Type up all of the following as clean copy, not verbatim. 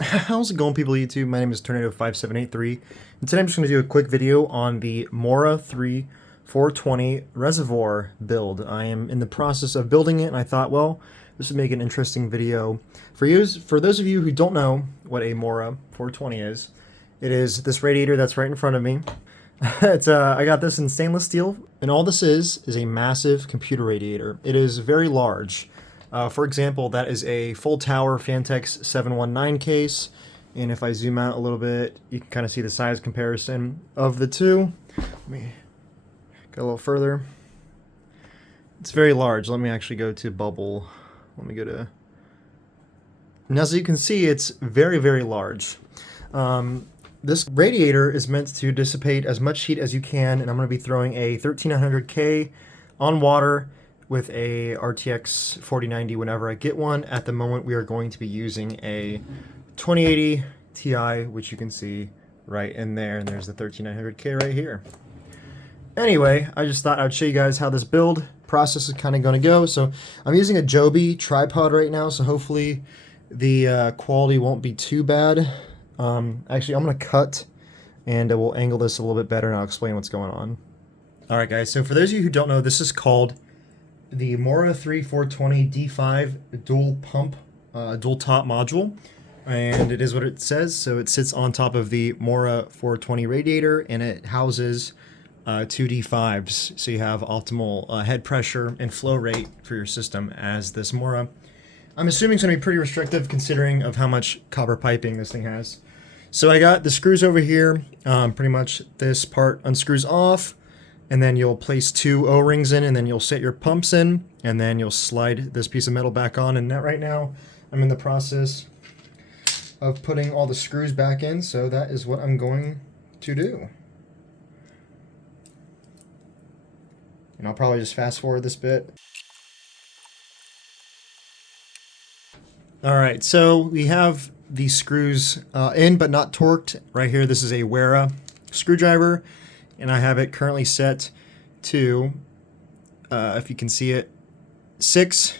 How's it going, people of YouTube? My name is Tornado5783, and today I'm just going to do a quick video on the MO-RA3 420 reservoir build. I am in the process of building it, and I thought, well, this would make an interesting video for you. For those of you who don't know what a MO-RA 420 is, it is this radiator that's right in front of me. I got this in stainless steel, and all this is a massive computer radiator. It is very large. For example, that is a full tower Phanteks 719 case, and if I zoom out a little bit, you can kind of see the size comparison of the two. Let me go a little further. It's very large. Let me actually go to bubble. Let me go to... And as you can see, it's very, very large. This radiator is meant to dissipate as much heat as you can, and I'm going to be throwing a 13900K on water with a RTX 4090 whenever I get one. At the moment, we are going to be using a 2080 Ti, which you can see right in there, and there's the 13900K right here. Anyway, I just thought I'd show you guys how this build process is kind of going to go. So I'm using a Joby tripod right now, so hopefully the quality won't be too bad. Actually, I'm going to cut, and we'll angle this a little bit better, and I'll explain what's going on. Alright guys, so for those of you who don't know, this is called the MO-RA3 420 D5 dual pump, dual top module, and it is what it says. So it sits on top of the MO-RA 420 radiator, and it houses two D5s, so you have optimal head pressure and flow rate for your system as this MO-RA. I'm assuming it's going to be pretty restrictive considering of how much copper piping this thing has. So I got the screws over here. Pretty much this part unscrews off, and then you'll place two O-rings in, and then you'll set your pumps in, and then you'll slide this piece of metal back on. And right now I'm in the process of putting all the screws back in, so that is what I'm going to do. And I'll probably just fast forward this bit. Alright, so we have these screws in but not torqued. Right here, this is a Wera screwdriver, and I have it currently set to, if you can see it, 6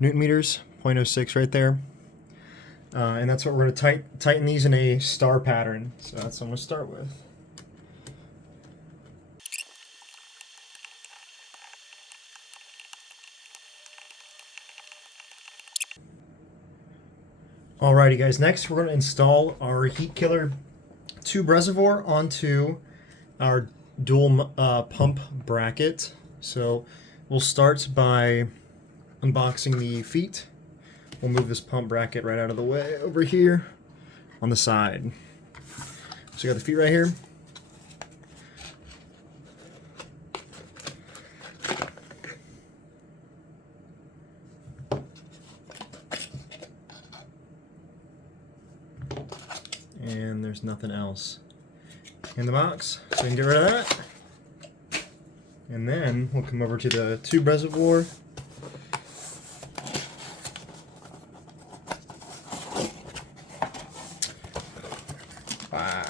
Newton meters, 0.06 right there. And that's what we're going to tighten these in a star pattern. So that's what I'm going to start with. Alrighty guys, next we're going to install our heat killer tube reservoir onto our dual pump bracket. So we'll start by unboxing the feet. We'll move this pump bracket right out of the way over here on the side. So you got the feet right here. And there's nothing else in the box, so we can get rid of that. And then we'll come over to the tube reservoir. Wow.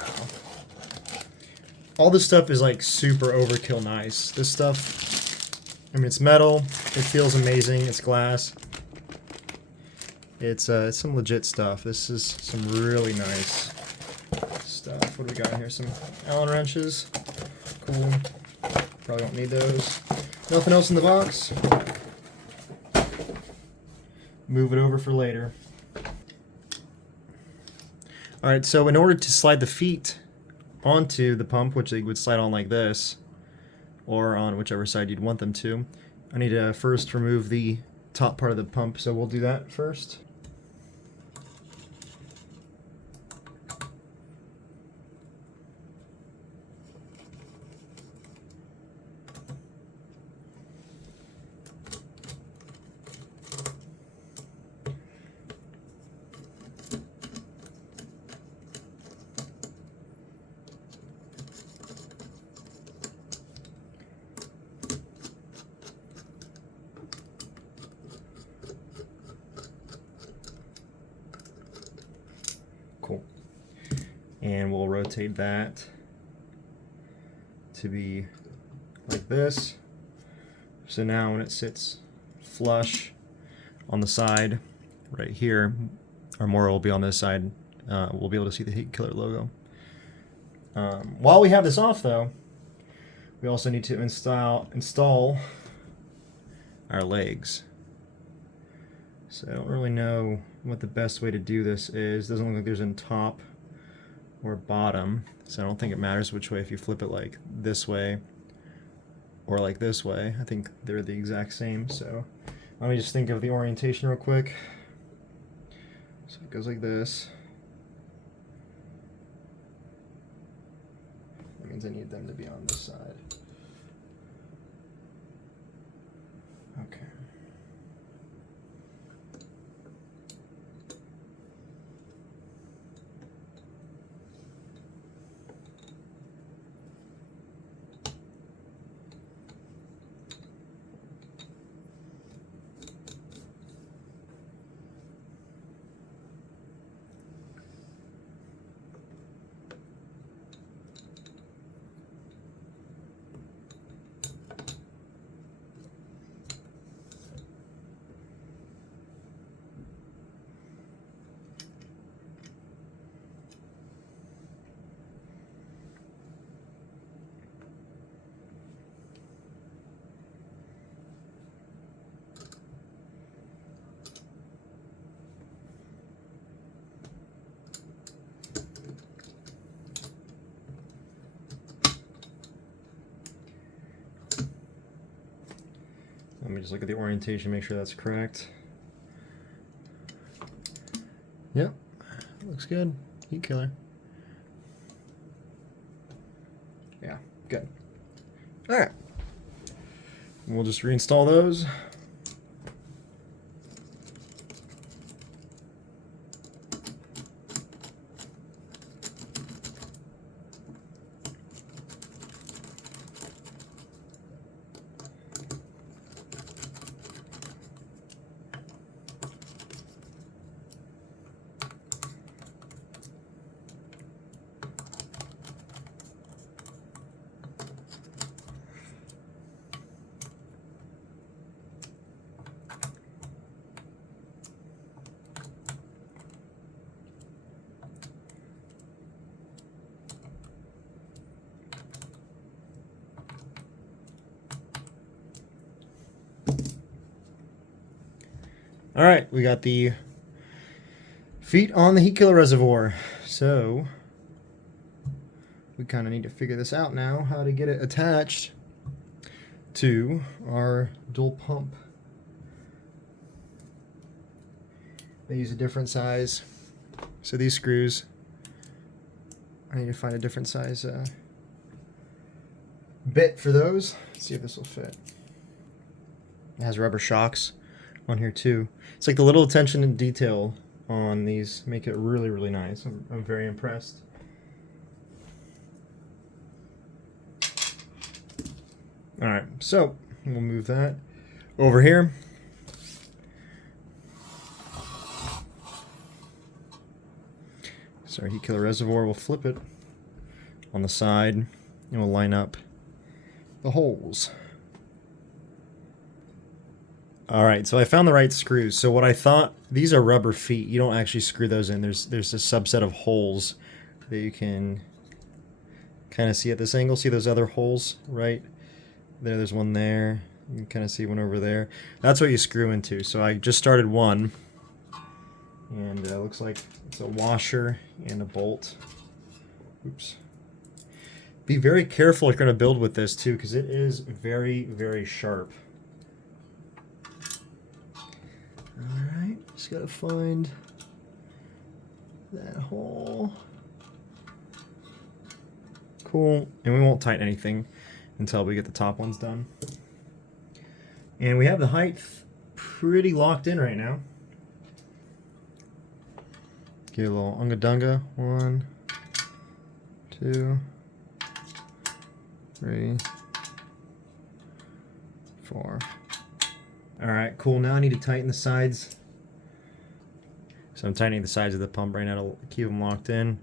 All this stuff is like super overkill nice. This stuff, I mean, it's metal, it feels amazing, it's glass. It's some legit stuff. This is some really nice stuff. What do we got here? Some Allen wrenches. Cool. Probably don't need those. Nothing else in the box. Move it over for later. Alright, so in order to slide the feet onto the pump, which they would slide on like this, or on whichever side you'd want them to, I need to first remove the top part of the pump, so we'll do that first. Cool. And we'll rotate that to be like this. So now when it sits flush on the side, right here. Our MO-RA will be on this side. We'll be able to see the heat killer logo. While we have this off though, we also need to install our legs. So I don't really know what the best way to do this is. Doesn't look like there's a top or bottom, so I don't think it matters which way. If you flip it like this way or like this way, I think they're the exact same. So let me just think of the orientation real quick. So it goes like this. That means I need them to be on this side. Okay. Let me just look at the orientation, make sure that's correct. Yep, looks good. Heat killer. Yeah, good. Alright. We'll just reinstall those. All right, we got the feet on the heat killer reservoir. So we kind of need to figure this out now, how to get it attached to our dual pump. They use a different size. So these screws, I need to find a different size bit for those. Let's see if this will fit. It has rubber shocks on here too. It's like the little attention and detail on these make it really, really nice. I'm very impressed. All right, so we'll move that over here. So our heat killer reservoir, we'll flip it on the side and we'll line up the holes. All right, so I found the right screws. So what I thought, these are rubber feet. You don't actually screw those in. There's a subset of holes that you can kind of see at this angle. See those other holes right there? There's one there. You can kind of see one over there. That's what you screw into. So I just started one, and it looks like it's a washer and a bolt. Oops. Be very careful if you're going to build with this too, because it is very, very sharp. Alright, just gotta find that hole. Cool, and we won't tighten anything until we get the top ones done. And we have the height pretty locked in right now. Get a little unga dunga. 1, 2, 3, 4. Alright, cool. Now I need to tighten the sides. So I'm tightening the sides of the pump right now to keep them locked in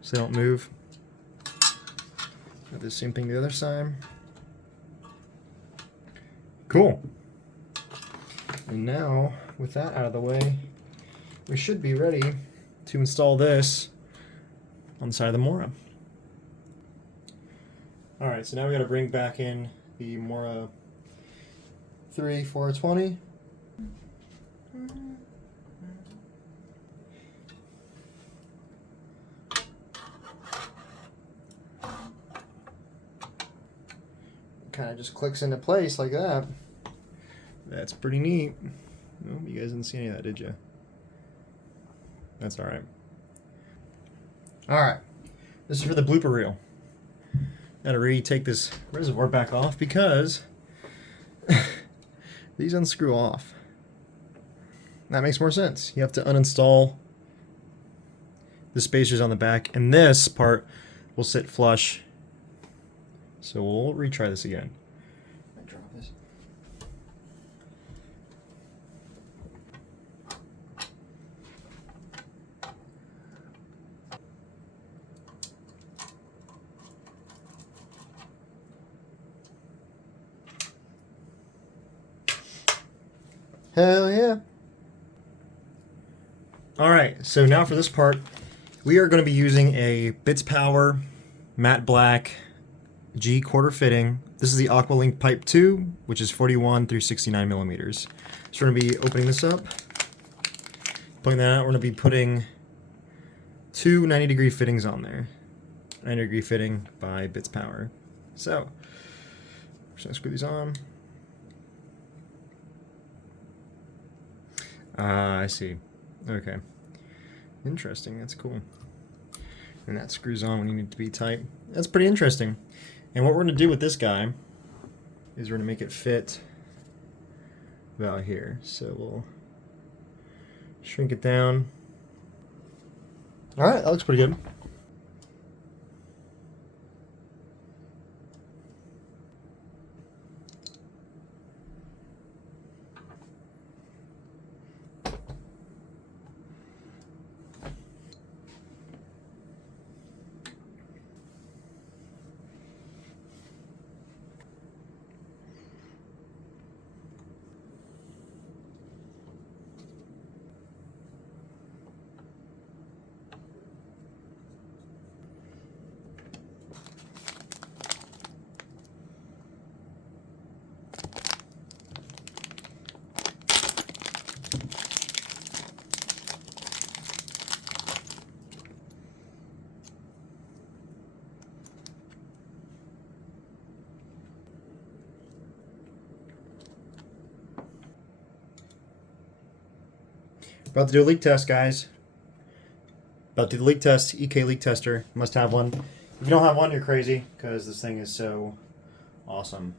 so they don't move. Do the same thing the other side. Cool. And now, with that out of the way, we should be ready to install this on the side of the MO-RA. Alright, so now we got to bring back in the MO-RA3 420. Kind of just clicks into place like that. That's pretty neat. Oh, you guys didn't see any of that, did you? That's alright. Alright, this is for the blooper reel. Gotta take this reservoir back off because these unscrew off. That makes more sense. You have to uninstall the spacers on the back, and this part will sit flush. So we'll retry this again. I drop this. Hell yeah. Alright, so now for this part, we are going to be using a Bits Power matte black G quarter fitting. This is the Aqualink Pipe 2, which is 41 through 69 millimeters. So we're going to be opening this up, pulling that out. We're going to be putting two 90-degree fittings on there. 90-degree fitting by Bits Power. So, we're just going to screw these on. I see. Okay. Interesting. That's cool. And that screws on when you need to be tight. That's pretty interesting. And what we're going to do with this guy is we're going to make it fit about here. So we'll shrink it down. Alright, that looks pretty good. About to do a leak test, guys. About to do the leak test. EK leak tester. Must have one. If you don't have one, you're crazy, because this thing is so awesome.